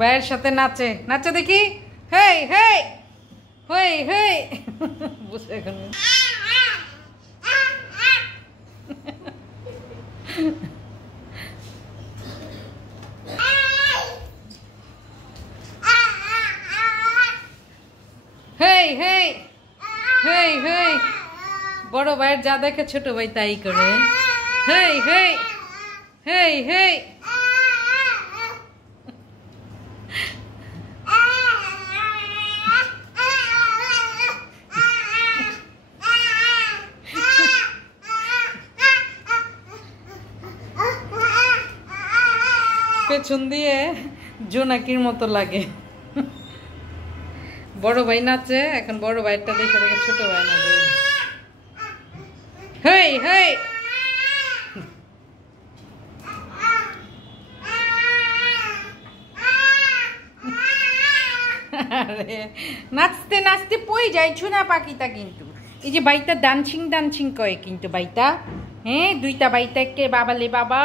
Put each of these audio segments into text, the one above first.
ভাইয়ের সাথে নাচে নাচে দেখি। হেই হেই হেই হেই বুঝে এখন হেই হেই হেই হেই বড় ভাইয়ের যা দেখে ছোট ভাই তাই করে। হেই হেই হেই হেই পেছন দিয়ে জোনাকির মতো লাগে। বড় ভাই নাচে এখন, বড় ভাইটা দেখে দেখে ছোট ভাই নাচে। হেই হেই আরে নাচতে নাচতে পই যাইছো না পাখিটা, কিন্তু এই যে বাইটা ডান্সিং ডান্সিং করে কিন্তু বাইটা। হ্যাঁ দুইটা বাইটাকে বাবালে বাবা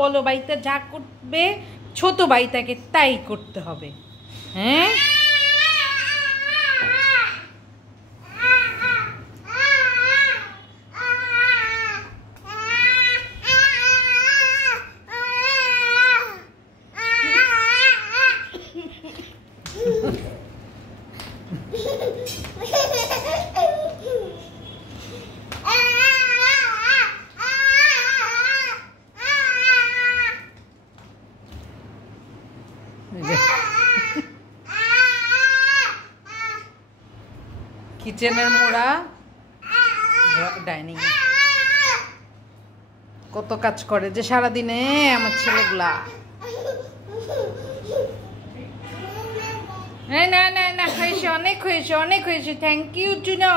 বলো, বাইটা যা করবে ছোট বাইটাকে তাই করতে হবে। হ্যাঁ কিচেনের মোড়া ডাইনিং কত কাজ করে যে সারাদিনে আমার ছেলেগুলা। না না না না হয়েছে, অনেক হয়েছে, অনেক হয়েছে। Thank you tuna.